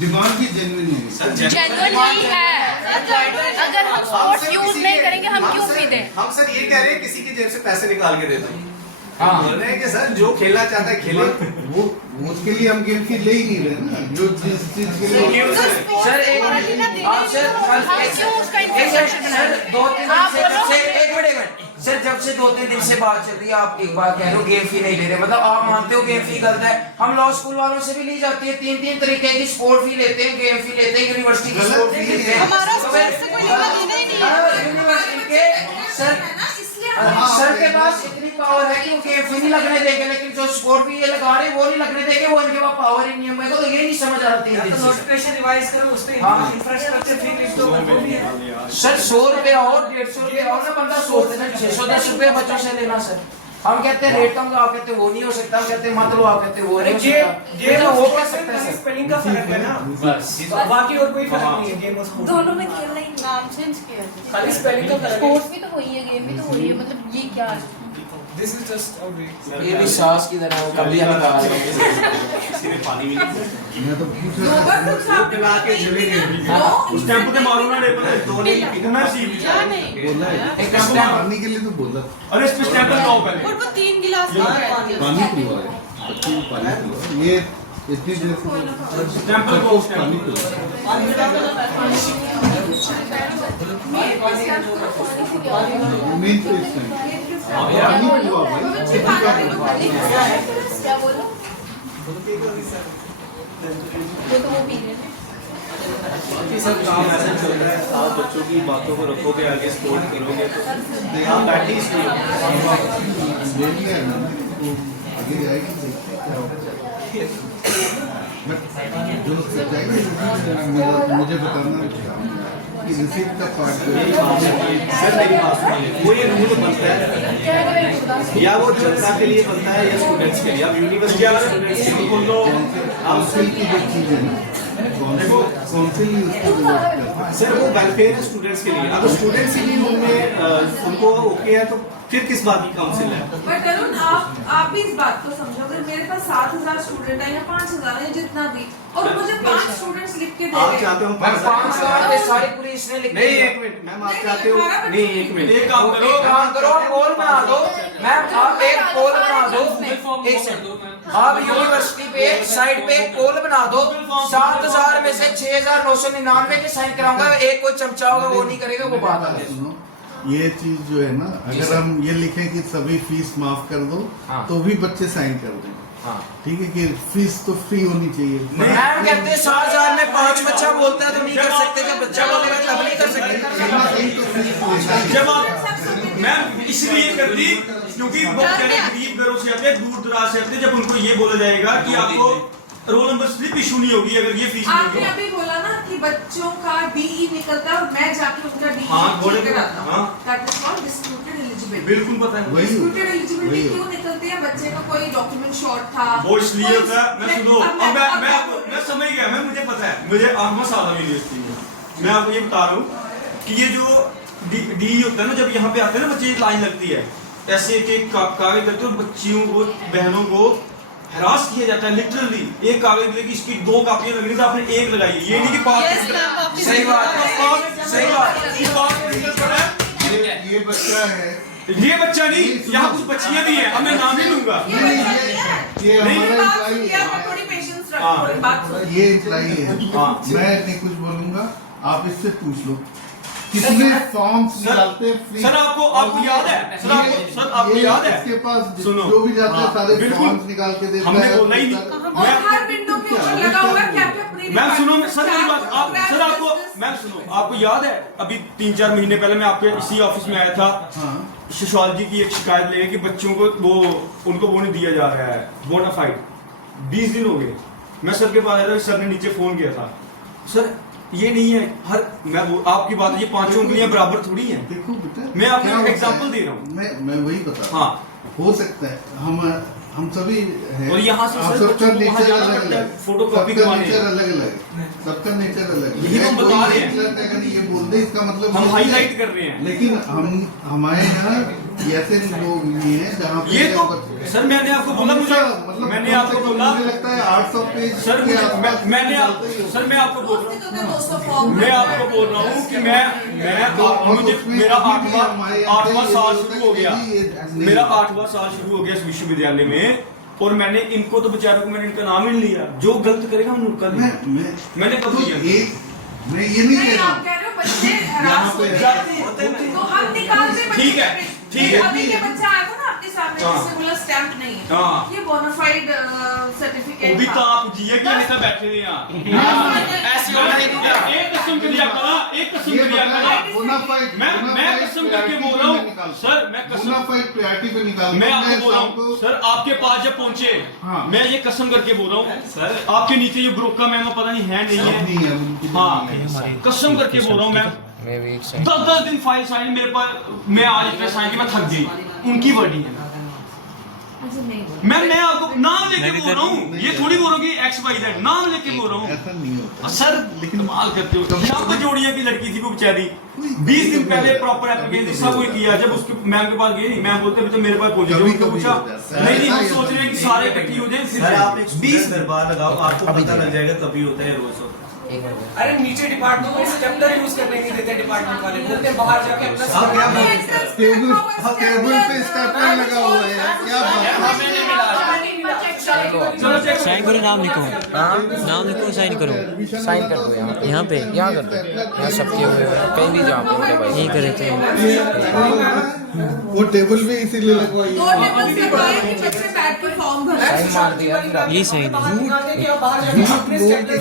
Demand की genuine होगी। Genuine नहीं है। अगर हम स्पोर्ट्स यूज नहीं करेंगे हम क्यों खरीदें? हम सर ये कह रहे हैं किसी की जेब से पैसे निकाल के दे दो। हाँ। बोल रहे हैं कि सर जो खेलना चाहता है खेले। वो उसके लिए हम गेम फी ले ही नहीं रहे ना, जो जिस चीज के लिए सर एक आप सर सर जब से 2-3 दिन से बात चल रही है, आप एक बात कह रहे हो गेम फी नहीं ले रहे, मतलब आप मानते हो गेम फी गलत है। हम लॉ स्कूल वालों से भी ली जाती है, 3-3 तरीके की स्पोर्ट फी लेते हैं, गेम फी लेते हैं, यूनिवर्सिटी की स्पोर्ट फी लेते हैं। सर के पास इतनी पावर है कि वो गेम फी नहीं लगने देंगे, लेकिन जो स्पोर्ट फी ये लगा रहे हैं वो नहीं लगने देंगे, वो इनके पास पावर ही नहीं है। मेरे को तो ये नहीं समझ आ रहा 3 दिन से। नोटिफिकेशन रिवाइज करो, उस पे इंफ्रास्ट्रक्चर फी लिख दो। सर 100 रुपया और 150 रुपया और ना बंदा सोचते हैं 610 रुपया बच्चों से लेना। सर हम कहते हैं रेट कम लो, आप कहते हैं वो नहीं हो सकता, हम कहते हैं मत लो, आप कहते हैं वो नहीं हो सकता। ये तो हो क्या सकता है सर? स्पेलिंग का फर्क है ना, बाकी और कोई फर्क नहीं है। गेम और स्पोर्ट्स दोनों में खेलना ही नाम चेंज किया। खाली स्पेलिंग का फर्क है। स्पोर्ट्स भी तो वही है, गेम भी तो वही है, मतलब ये क्या है? दिस इज जस्ट अ वे। ये भी सांस की तरह हो, कभी हम कहा किसी ने पानी भी नहीं मैं तो पूछ रहा था पिला के चले गए। उस टेम्पो पे मारू ना रे पर दो नहीं पीना मैं सी बोला है एक इसको स्टैम्प मारने के लिए तो बोला था। अरे इस पे स्टैंप लगाओ पहले। और वो 3 गिलास पानी पिलवाए, बच्चे को पानी पिलवाए। ये इतनी देर स्टैंप लगाओ पानी पिलवाए। मेन तो इसमें पानी पिलवा भाई। क्या बोलो? वो तो वो पी रहे हैं। सब काम ऐसा चल रहा है, आप बच्चों की बातों को रखोगे, आगे सपोर्ट करोगे तो आप बैठी इसलिए ले लिया ना तो आगे जाएगी, देखते हैं क्या होगा। बट जो सच्चाई है मुझे बताना कि रिसीट का पार्ट सर मेरी बात सुनिए, वो ये रूल बनता है या वो जनता के लिए बनता है या स्टूडेंट्स के लिए। अब यूनिवर्सिटी वाले स्टूडेंट्स के लिए बोल दो काउंसिल की जो चीज है ना, काउंसिल ही उसको विरोध करता है। सर वो वेलफेयर है स्टूडेंट्स के लिए। अगर स्टूडेंट्स ही नहीं उनमें उनको ओके है तो फिर किस बात की काउंसिल है? बट तरुण आप भी इस बात को समझो, अगर मेरे पास 7,000 स्टूडेंट है या 5,000 है जितना भी, और मुझे 5 स्टूडेंट्स लिख के दे आप रहे चाहते हो मैं 500 सारी पूरी इसने लिख नहीं, एक मिनट मैम, आप चाहते हो नहीं, एक मिनट एक काम करो पोल बना दो मैम, आप एक पोल बना दो, एक सेकंड आप यूनिवर्सिटी पे साइड पे एक पोल बना दो, 7,000 में से 6,999 के साइन कराऊंगा, एक कोई चमचा होगा वो नहीं करेगा, वो बात है। सुनो, ये चीज जो है ना, अगर हम ये लिखें कि सभी फीस माफ कर दो हाँ। तो भी बच्चे साइन कर देंगे। हाँ। ठीक है कि फीस तो फ्री होनी चाहिए। मैम कहते हैं 7,000 में 5 बच्चा बोलता है तो नहीं कर सकते, जब बच्चा बोलेगा तब नहीं कर सकते। जब आप मैम इसलिए कर दी क्योंकि वो बेचारे गरीब घरों से आते हैं, दूर दराज से आते हैं। जब उनको ये बोला जाएगा कि आपको रोल नंबर स्लिप इशू नहीं होगी अगर ये फीस नहीं आपने होगी। अभी बोला ना कि बच्चों का डीई निकलता है और मैं जाके उनका डीई हाँ, बोले चेक तो, कराता हूं। हाँ। That is called disputed eligibility. बिल्कुल पता है। वही डिस्प्यूटेड एलिजिबिलिटी वही क्यों निकलती है? बच्चे का कोई डॉक्यूमेंट शॉर्ट था, वो इसलिए होता है। मैं सुनो, अब अब मैं समझ गया, मुझे पता है, मुझे आत्मा साला यूनिवर्सिटी में मैं आपको ये बता रहा हूँ कि ये जो डी होता है ना, जब यहाँ पे आते हैं ना बच्चे, लाइन लगती है ऐसे एक कागज करते हैं, बच्चियों को बहनों को हरास किया जाता है लिटरली। एक कागज लेके इसकी 2 कापियां लगनी थी, आपने एक लगाई। ये नहीं कि 5 सही बात है, सही बात। ये बच्चा है, ये बच्चा नहीं, यहाँ कुछ बच्चियां भी हैं, अब मैं नाम नहीं लूंगा। ये हमारा एम्प्लॉई है, थोड़ी पेशेंस रखो, थोड़ी बात सुनो। ये एम्प्लॉई है। हाँ। मैं नहीं कुछ बोलूंगा, आप इससे पूछ लो कितने फॉर्म्स निकालते हैं फ्री। सर आपको याद है? सर आपको याद है? इसके पास सुनो, जो भी जाता है सारे बिल्कुल। फॉर्म्स निकाल के देता है। हमने बोला ही नहीं। और हर विंडो के ऊपर लगा हुआ है क्या क्या प्री मैम सुनो, सर मेरी बात, आप सर आपको मैम सुनो, आपको याद है अभी 3-4 महीने पहले मैं आपके इसी ऑफिस में आया था, हाँ। सोशियोलॉजी की एक शिकायत लेके कि बच्चों को उनको वो नहीं दिया जा रहा है बोनाफाइड। 20 दिन हो गए, मैं सर के पास आया था, सर ने नीचे फोन किया था, सर ये नहीं है आपकी बात, ये 5 उंगलियां बराबर थोड़ी हैं। देखो बेटा, मैं आपको क्या होता एग्जांपल है? दे रहा हूँ। मैं वही बता रहा हूँ। हाँ, हो सकता है हम सभी हैं, और यहाँ से आप सर सबका बच्चों को वहाँ नेचर जाना अलग पड़ता है, अलग, फोटोकॉपी सबका करवाने नेचर हैं। अलग अलग, सबका नेचर अलग। यही तो हम बता रहे हैं। अगर ये बोल दे इसका मतलब हम ये नहीं है। हाईलाइट कर रहे हैं। लेकिन हम हमारे यहाँ ये ऐसे लोग नहीं है जहाँ पे ये तो सर मैंने आपको बोला, मुझे मतलब मैंने कम आपको से कम बोला मुझे लगता है 800 पेज सर के मुझे आसपास मैंने डालते ही हो। सर मैं आपको बोल रहा हूँ 200 फॉर्म मैं आपको बोल रहा हूँ कि मुझे मेरा आठवां साल शुरू हो गया, मेरा 8वां साल शुरू हो गया इस विश्वविद्यालय में, और मैंने इनको तो बेचारों को मैंने इनका नाम ही नहीं लिया। जो गलत करेगा हम उनका मैंने कब तो लिया? मैं ये नहीं कह रहा आप हूँ कह रहे हो बच्चे यहाँ हरास पे होते हैं तो हम निकालते बच्चे ठीक है, ठीक है। अभी के बच्चा आया था ना आपके सामने हाँ। जिससे बोला स्टैम्प नहीं है हाँ। ये बोनाफाइड वो सर्टिफिकेट भी तो आप जिए कि नहीं बैठे हुए यहाँ ऐसी होना ही नहीं। एक कसम कर दिया करा, एक कसम कर दिया करा। बोनाफाइड मैं कसम करके बोल रहा हूँ सर, मैं कसम बोनाफाइड प्रायोरिटी पे निकाल मैं आपको बोल रहा हूँ सर, आपके पास जब पहुंचे हाँ। मैं ये कसम करके बोल रहा हूँ सर, आपके नीचे ये ब्रोका मैमो पता नहीं है नहीं है हाँ, कसम करके बोल रहा हूँ मैं 10 दिन फाइल साइन मेरे पास, मैं आज इतने साइन की मैं थक गई, उनकी वर्डिंग है। मैं आपको नाम लेके बोल रहा हूँ, ये थोड़ी बोल रहा हूँ कि XYZ, नाम लेके बोल रहा हूँ ऐसा नहीं होता सर, लेकिन कमाल करते हो। कभी आपको जोड़िया की लड़की थी वो बेचारी 20 दिन पहले प्रॉपर एप्लीकेशन सब कुछ किया, जब उसके मैम के पास गई, मैम बोलते तो मेरे पास पहुंचे, जो उनको पूछा नहीं हम सोच रहे हैं कि सारे इकट्ठी हो जाए, सर आप 20 दरबार लगाओ, आपको पता लग जाएगा, तभी होता है रोज होता है। अरे नीचे डिपार्टमेंट में स्टेपलर यूज करने नहीं देते डिपार्टमेंट वाले, बोलते हैं बाहर जाके अपना आप क्या बोल रहे हैं? टेबल पे स्टेपलर लगा हुआ है यार, क्या बात है। चलो चेक साइन करो, नाम लिखो, नाम लिखो, साइन करो, साइन कर दो यहाँ यहाँ पे यहाँ कर दो, यहाँ सबके हुए हैं, कहीं भी जहाँ पे उनके भाई यही करे थे। वो टेबल भी इसीलिए लगवाई दो टेबल से बाहर कि बच्चे बैठ के फॉर्म भर साइन मार दिया फिर आप। यही सही नहीं।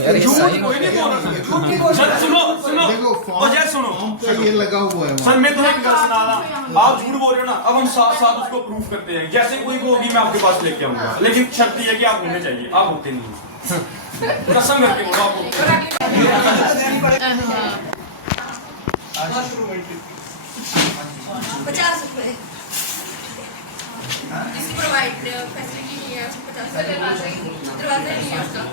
अरे साइन कोई नहीं बोल रहा सर, सुनो देखो और जय सुनो फॉर्म पे ये लगा हुआ है सर, मैं तुम्हें एक गल सुना रहा, आप झूठ बोल रहे हो ना, अब हम साथ साथ उसको प्रूफ करते हैं, जैसे कोई को होगी मैं आपके पास लेके आऊंगा, लेकिन शर्त ये है कि आप होने चाहिए, आप होते नहीं, कसम करके बोलो आप होते। 50 रुपए इसकी प्रोवाइड फैसिलिटी नहीं है, 50 रुपए दरवाजा नहीं है उसका,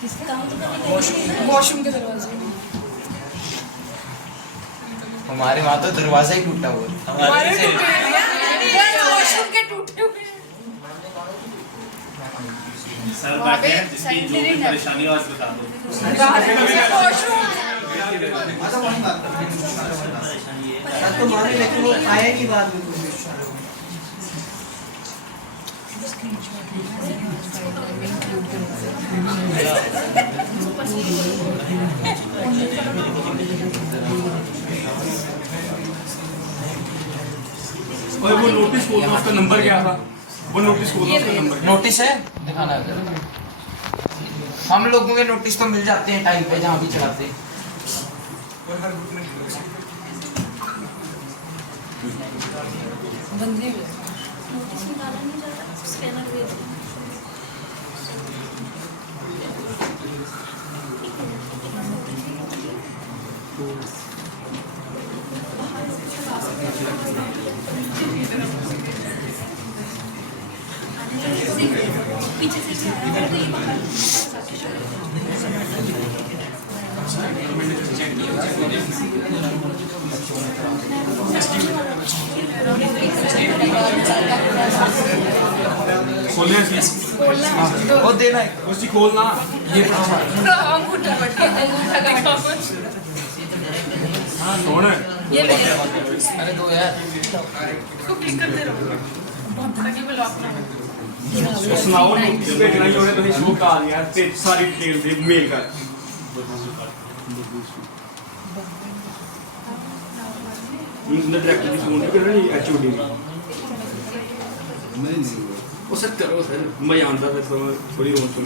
किसका काम तो करने वॉशरूम के दरवाजे, हमारे वहाँ तो दरवाजा ही टूटा हुआ है। हमारे टूटे हैं वॉशरूम के टूटे हुए सर बैठे हैं, जिसकी जो भी परेशानी हो आज बता दो। तो माने लेकिन वो आया नहीं बाद में। और वो नोटिस खोलना, उसका नंबर क्या था, वो नोटिस खोलना, उसका नंबर क्या? नोटिस है दिखाना जरा। हम लोगों के नोटिस तो मिल जाते हैं टाइम पे जहाँ भी चढ़ाते हैं। पीछे से खोलने वो देना है। उसकी खोलना, ये अंगूठा पट्टी अंगूठा का काम कौन है? ये ले अरे दो यार। इसको क्लिक करते रहो ताकि वो लॉक ना हो। सुनाओ, नोटिस भेजना ही होने तो शो का यार, ते सारी डिटेल दे मेल कर। इंटरनेट डायरेक्टर की फोन कर रही एचओडी में। नहीं वो सर करो सर, मैं जानता था थोड़ी रोन सुन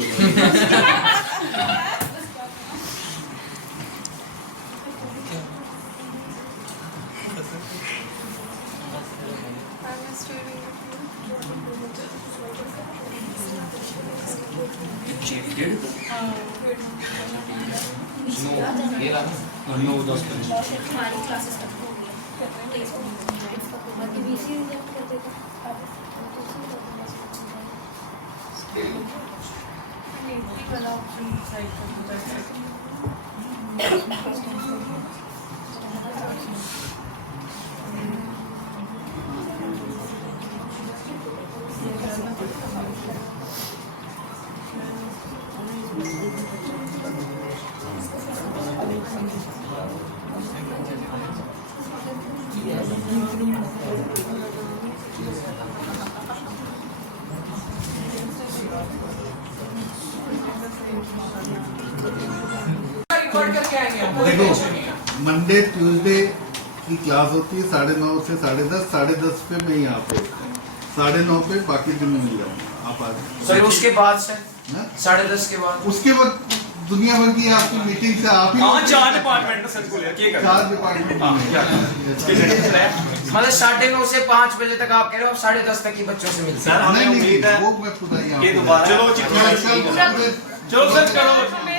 ये रहा। 9-10 हमारी क्लासेस खत्म हो गई बाकी बीसी रिजल्ट कर देगा रिकॉर्ड करके आएंगे हम, कोई देखो टेंशन नहीं है। मंडे ट्यूसडे की क्लास होती है 9:30 से 10:30, 10:30 पे मैं यहाँ पे 9:30 पे बाकी दिन में मिल जाऊंगा, आप आ जाओ। फिर उसके बाद से हाँ? 10:30 के बाद उसके बाद दुनिया भर की आपकी मीटिंग से आप ही हाँ 4 डिपार्टमेंट सच बोले क्या कर 4 डिपार्टमेंट हाँ क्या मतलब 9:30 से 5 बजे तक आप कह रहे हो, 10:30 तक ही बच्चों से मिलते सर हमें नहीं उम्मीद है वो मैं खुदा यहाँ ये पे- दोबारा चलो चलो सर करो हैं।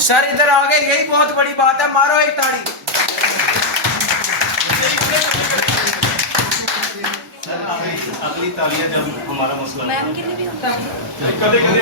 सर इधर आ गए, यही बहुत बड़ी बात है, मारो एक ताड़ी। सर अगली तालियां जब हमारा मसला मैम के लिए भी होता है कदे कदे